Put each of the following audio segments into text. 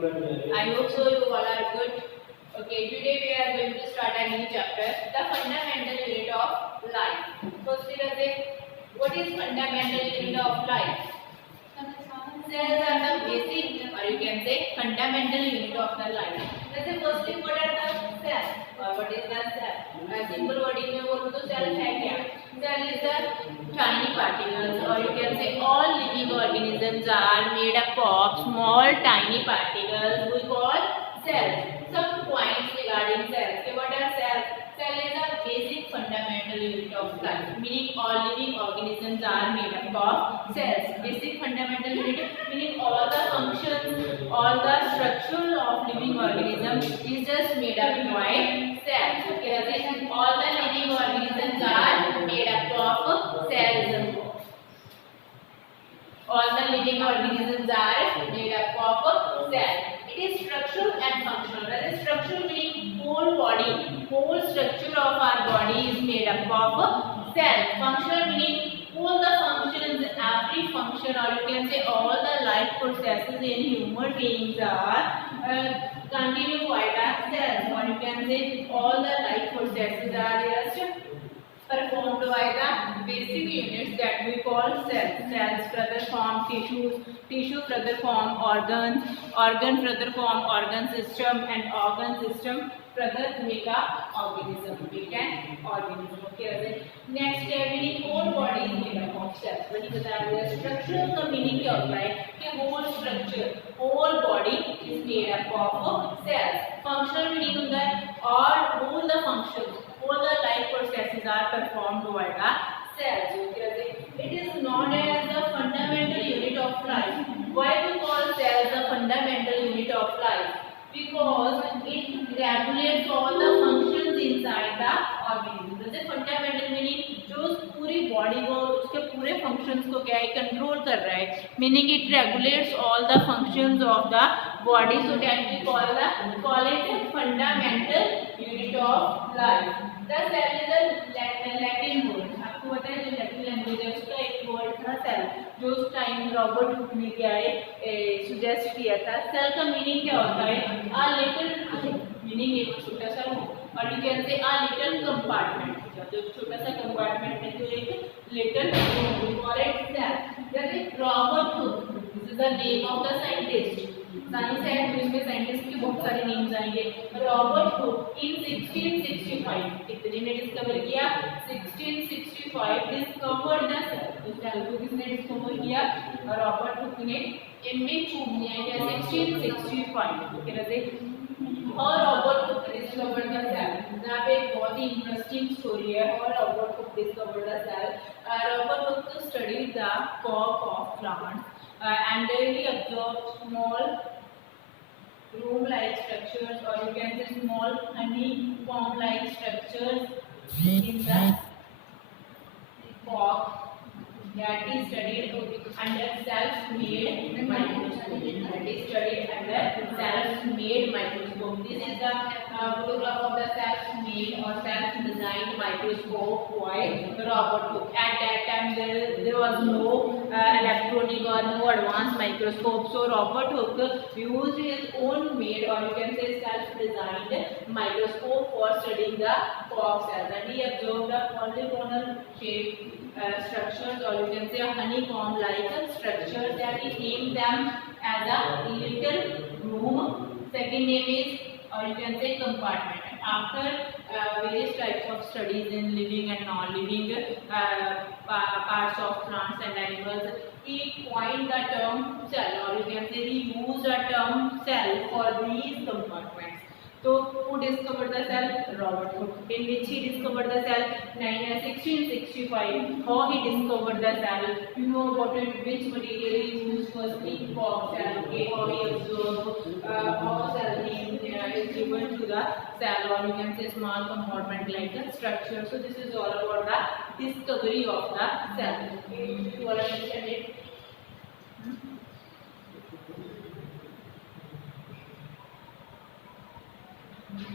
I hope so. You all are good. Okay, today we are going to start a new chapter, the fundamental unit of life. First, what is fundamental unit of life? Cells are the basic, or you can say fundamental unit of the life. जैसे firstly, what are the cells? Or what is the cell? Simple wording में बोलूँ तो cell है क्या? Cell is the tiny particles, or you can say all living organisms are made up of small tiny particles we call cells. Some points regarding cells. Okay, what are cells? Cell is a basic fundamental unit of life, meaning all living organisms are made up of cells. Basic fundamental unit meaning all the functions, all the structure of living organism is just made up by cells. Okay, all the living organisms are made up of cells. All the living organisms are made up of cells. It is structural and functional. That is structural meaning whole body, whole structure of our body is made up of cells. Functional meaning all the functions, every function, or you can say all the life processes in human beings are continued by the cells, or you can say all the life processes are just performed by the basic units that we call cells. Cells further form tissues, tissue further form organs, organ further form organ system, and organ system further make a organism. Make an organism. Okay. Next meaning whole body is made up of cells. वही बता रहे हैं structural का meaning क्या होता है कि whole structure, whole body is made up of cells. Functional meaning होता है और all the functions, all the life processes are performed by the cells. It is known as the fundamental unit of life. Why we call cells the fundamental unit of life? Because it regulates all the functions inside the organism. जैसे fundamental meaning जो उस पूरी body को, उसके पूरे functions को क्या है control कर रहा है. Meaning it regulates all the functions of the body. So that we call it fundamental unit of life. The cell is a Latin word. आपको पता है जो Latin language है उसका एक word था cell, जो उस टाइम रॉबर्ट हुक ने क्या है suggest किया था. Cell का meaning क्या होता है? A little meaning एक छोटा सा room, और you can say a little compartment. जो छोटा सा compartment है तो एक little room. We call it cell. जैसे Robert Hooke, this is the name of the scientist. Science and इसमें साइंटिस्ट के बहुत सारे नेम्स आएंगे. रॉबर्ट हुक इन 1665 कितने ने डिस्कवर किया? 1665 डिस्कवर्ड द सेल. सेल को किसने डिस्कवर किया? रॉबर्ट हुक ने. इनमें खूब लिया है 1665 के रजे. और Robert Hooke discovered the cell. यहाँ पे एक बहुत ही इंटरेस्टिंग स्टोरी है. और Robert Hooke discovered the cell. Robert Hooke studied the कॉक of plants and he observed small room-like structures, or you can say small honeycomb-like structures in the cork that is studied under self-made microscope. That is studied under self-made microscope. This is the photograph of the self-made or self-designed microscope by Robert Hooke. At that time, there was no electronic or no advanced microscope. So Robert Hooke used his own made, or you can say self-designed microscope for studying the cork cells, and he observed the polygonal shaped structures, or you can say a honeycomb-like structure, that he named them as a little room. Second name is, or you can say compartment. After various types of studies in living and non-living parts of plants and animals, he coined the term cell, or you can say he used the term cell for these compartments. So who discovered the cell? Robert Hooke. In which he discovered the cell? 1665. How he discovered the cell? You know about it. Which material he used? Firstly, cork cell. Okay. How he observed how cell is given to the cell, or you can say small compartment-like structure. So this is all about the discovery of the cell. You all understand it?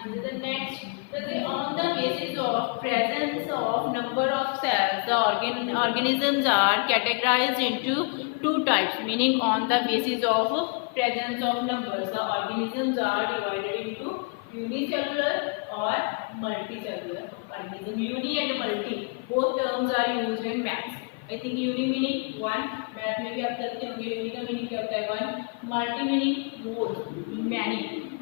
And the next, on the basis of presence of number of cells, organisms are categorized into two types, meaning on the basis of presence of numbers. The organisms are divided into unicellular or multicellular organism. Uni and multi both terms are used in maths. I think uni meaning one, math में भी आप करते होंगे. uni का meaning क्या होता है? one. multi meaning more, many.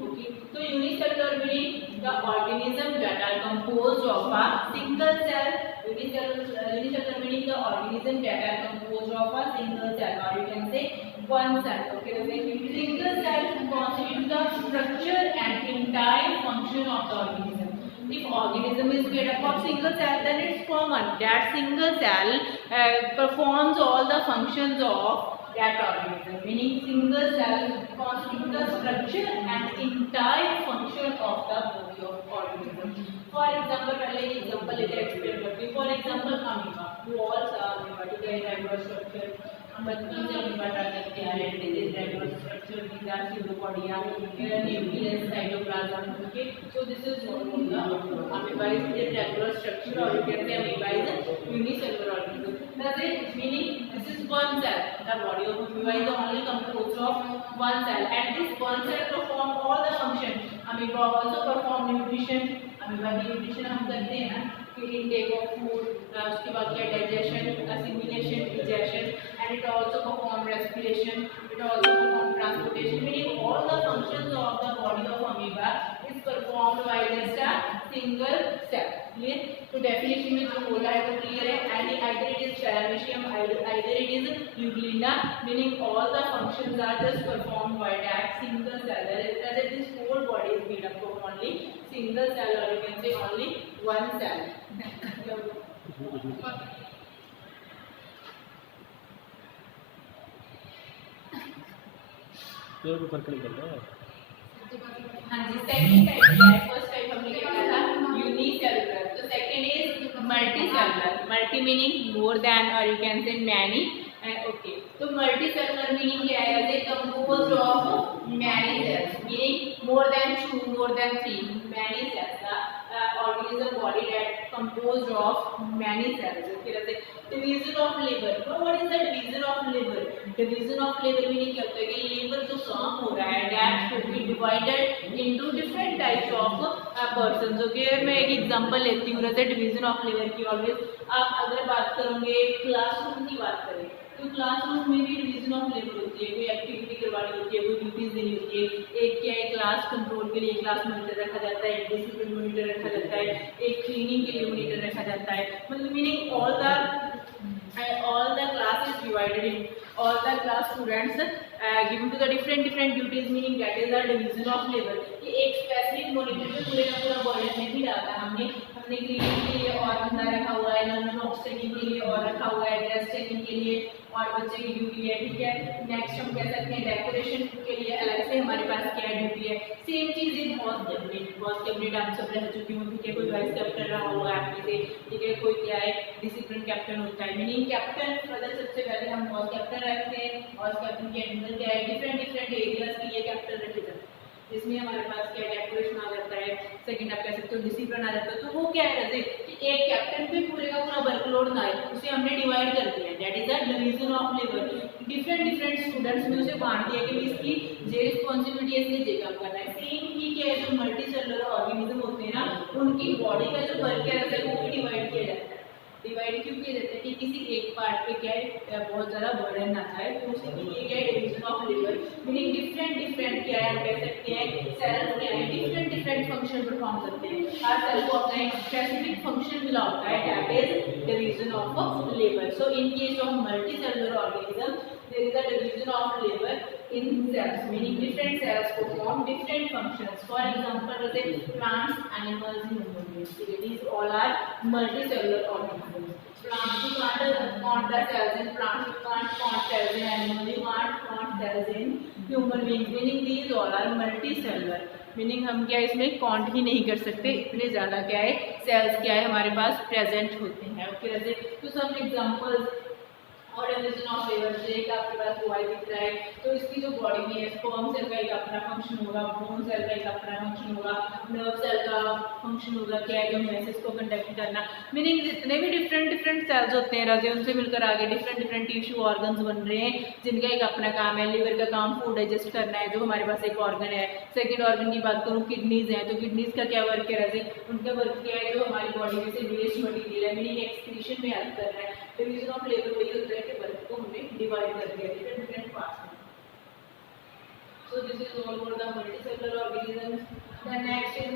Okay. So unicellular meaning the organism that are composed of a single cell. Unicellular meaning the organism that are composed of a single cell, or you can say one cell. Okay. So single cell constitutes the structure and entire function of the organism. If organism is made up of single cell, then it's common that single cell performs all the functions of that organism. Meaning single cell constitutes the structure and entire function of the body of organism. For example, पहले example लेकर explain करती हूँ. For example, amoeba. Walls are amoeba. ठीक है, regular structure. हम बचपन से amoeba करते आ रहे हैं. This regular structure, these are pseudopodia, nucleus, cytoplasm. Okay, so this is what amoeba is a regular structure, or you can say amoeba is a unicellular organism. Does it meaning this is one cell? The body of amoeba is only composed of one cell, and this one cell perform all the functions. Amoeba also perform nutrition. Amoeba की न्यूट्रिशन हम करते हैं ना कि intake of food, उसके बाद क्या digestion, assimilation, egestion, and it also perform respiration, it also perform transportation. Meaning all the functions of the body of amoeba is performed by just a single cell. Clear? तो definition में जो बोला है वो clear है. And either it is paramecium, either it is euglena. Meaning all the functions are just performed by that single cell. That is this whole body is made up of only single cell, or you can say only one cell. ये भी फर्क नहीं करता है. हाँ जी, second type है. First type हमने क्या किया था? यूनिसेलुलर. तो second is multicellular. Multi meaning more than, और you can say many. Okay, तो मल्टीसेलुलर मीनिंग क्या है? They composed of many cells. Meaning more than 2, more than 3. Many cells. Organism body that composed of many cells. फिर ऐसे division of labor. What is the division of labor? Division of labor meaning क्या होता है कि labor जो काम हो रहा है that should be divided into different types of persons. Okay, मैं एक example लेती हूँ जैसे division of labor की. always आप अगर बात करोगे क्लासरूम की बात करें तो क्लासरूम में भी डिवीजन ऑफ लेबर होती है. कोई एक्टिविटी करवानी होती है, कोई ड्यूटीज देनी होती है. एक क्या है, क्लास कंट्रोल के लिए क्लास मॉनिटर रखा जाता है, एक डिसिप्लिन मॉनिटर रखा जाता है, एक क्लीनिंग के लिए मॉनिटर रखा जाता है. मतलब meaning all the class is divided in all the class students given to the different duties. Meaning that is the division of labor. कि एक स्पेसिफिक मॉनिटर पे पूरे का पूरा बर्डन नहीं डाला हमने क्लीनिंग के लिए और बंदा रखा हुआ है, लंच बॉक्स चेकिंग के लिए और रखा हुआ है, ड्रेस चेकिंग के लिए और बच्चे की ड्यूटी है. ठीक है, नेक्स्ट हम कह सकते हैं डेकोरेशन के लिए अलग से हमारे पास क्या ड्यूटी है. सेम चीज इन बॉस कैबिनेट आप सब रह चुकी हूँ. ठीक है, कोई वाइस कैप्टन रहा होगा आपके से. ठीक है, कोई क्या है डिसिप्लिन कैप्टन होता है. मीनिंग कैप्टन मतलब सबसे पहले हम बॉस कैप्टन रखते हैं. बॉस कैप्टन के अंदर क्या है डिफरेंट एरियाज के लिए कैप्टन रखे जाते हैं. इसमें हमारे पास क्या डेकोरेशन आ जाता है. सेकंड आप कह सकते हो डिसिप्लिन आ जाता है. तो वो क्या है जैसे कि एक कैप्टन पे पूरे का पूरा वर्कलोड ना है, उसे हमने डिवाइड कर दिया. That is the division of labour. Different students में उसे बांट दिया कि इसकी जे रिस्पॉन्सिबिलिटी है, इसलिए जे काम करना है. सेम ही क्या है जो मल्टी सेलुलर ऑर्गेनिज्म होते हैं ना, उनकी बॉडी का जो वर्क है वो भी डिवाइड किया जाता है. डिवाइड क्यों किया जाता है कि किसी एक पार्ट पे क्या है बहुत ज़्यादा बर्डन ना आए, तो उसके लिए क्या है division of labour. Meaning different क्या है हम कह सकते हैं सेल्स क्या है डिफरेंट फंक्शन परफॉर्म करते हैं. हर सेल को अपना एक स्पेसिफिक फंक्शन मिला होता है. That is division of labour. So in case of multi cellular organism there is a division of labor in cells. Meaning different cells perform different functions. For example, plants, animals, human beings. These all are multicellular organisms. Plants you can't count the cells in plants. You can't count cells in animals. You can't count cells in human beings. Meaning these all are multicellular. Meaning हम क्या इसमें काउंट ही नहीं कर सकते, इतने ज़्यादा क्या है सेल्स क्या है हमारे पास प्रेजेंट होते हैं. ओके, तो some examples organisation of liver से एक आपके पास ओआई दिख रहा है, तो इसकी जो बॉडी में है स्पर्म सेल का एक अपना फंक्शन होगा, बोन सेल का एक अपना फंक्शन होगा, नर्व सेल का फंक्शन होगा, क्या है जो मैसेज को कंडक्ट करना। मीनिंग जितने भी डिफरेंट डिफरेंट सेल्स होते हैं हृदय, उनसे मिलकर आगे डिफरेंट डिफरेंट टिश्यू ऑर्गन्स बन रहे हैं जिनका एक अपना काम है। लिवर का काम फूड डाइजेस्ट करना है, जो हमारे पास एक ऑर्गन है। सेकेंड ऑर्गन की बात करूँ किडनीज हैं, तो किडनीज का क्या वर्क है हृदय, उनका वर्क क्या है, जो हमारी बॉडी में से वेस्ट मटीरियल है मीनिंग एक्सक्रीशन में हेल्प कर रहा है। डिवीजन ऑफ लेबर वही होता है कि वर्क को हमने डिवाइड कर दिया डिफरेंट डिफरेंट पार्ट्स में। So this is all for the multicellular organisms. The next is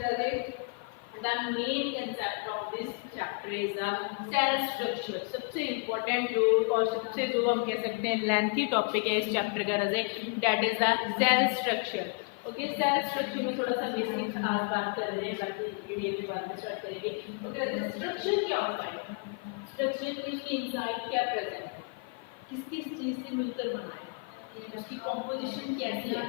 the main concept of this chapter is the cell structure. सबसे important जो और सबसे जो हम कह सकते हैं लेंथी टॉपिक है इस चैप्टर का रजे, that is the cell structure. Okay, cell structure में थोड़ा सा बेसिक आज बात कर रहे हैं, बाकी वीडियो के बाद में स्टार्ट करेंगे। ओके, स्ट्रक्चर क्या होता है, स्ट्रक्चर में उसकी इनसाइड क्या प्रेजेंट है, किस किस चीज से मिलकर बना है, उसकी कॉम्पोजिशन कैसी है।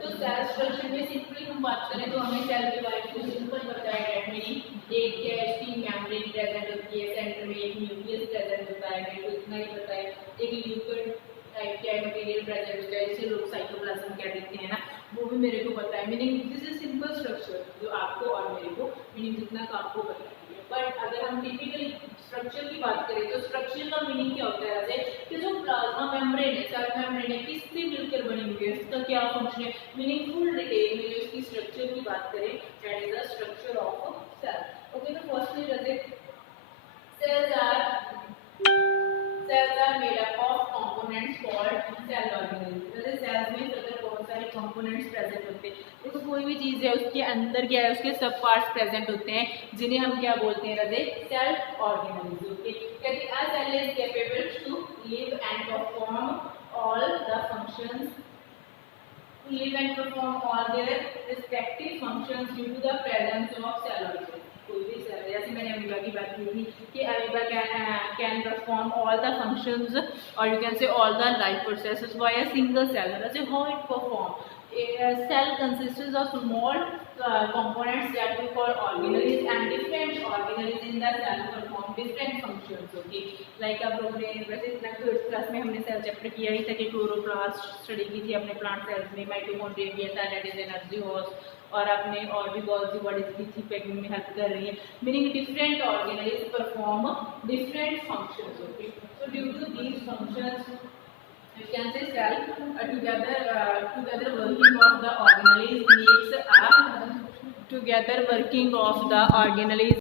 तो सेल स्ट्रक्चर में सिंपली हम बात करें तो हमें सेल के बारे में सिंपल पता है डेट मीनिंग एक क्या है, इसकी मेम्ब्रेन प्रेजेंट होती है, सेंटर में एक न्यूक्लियस प्रेजेंट होता है, मेरे को इतना ही पता है। एक ल्यूकोड टाइप क्या मटेरियल प्रेजेंट होता है जिसे लोग साइटोप्लाज्म क्या देते हैं ना, वो भी मेरे को पता है। Meaning this is simple structure जो आपको और मेरे को मीनिंग जितना का आपको पता है। बट अगर हम टिपिकली स्ट्रक्चर की बात करें तो स्ट्रक्चर का मीनिंग क्या होता है कि जो प्लाज्मा मेम्ब्रेन है, सेल मेम्ब्रेन है, किससे मिलकर बनी हुई है, इसका क्या फंक्शन है, मीनिंग फुल डिटेल में जो इसकी स्ट्रक्चर की बात करें that is the structure of cell. Okay, तो फर्स्टली जैसे cells are made up of components called cell organisms. जैसे cells में अगर बहुत सारे components present होते हैं, तो कोई भी चीज़ है उसके अंदर क्या है, उसके सब parts present होते हैं जिन्हें हम क्या बोलते हैं रजे, cell organisms. Okay, कहते हैं a cell is capable to live and perform all the functions, to live and perform all their respective functions due to the presence of cell organisms. कोई भी सेल, जैसे मैंने अमीबा की बात की थी कि amoeba can perform all the functions और you can say all the life processes by a single cell. जैसे how it perform, cell consists of small components that we call organelles, and different organelles in the cell perform different functions. Okay, like आप लोगों ने वैसे इतना third class में हमने cell chapter किया ही था कि क्लोरोप्लास्ट स्टडी की थी अपने प्लांट सेल्स में, माइटोकॉन्ड्रिया किया था, दैट इज एनर्जी हाउस, और आपने और भी बहुत सी बॉडीज की थी पैकिंग में हेल्प कर रही है। Meaning different organise perform different functions. Okay, so due to these functions you can say cell together working of the organelles makes a together working of the organelles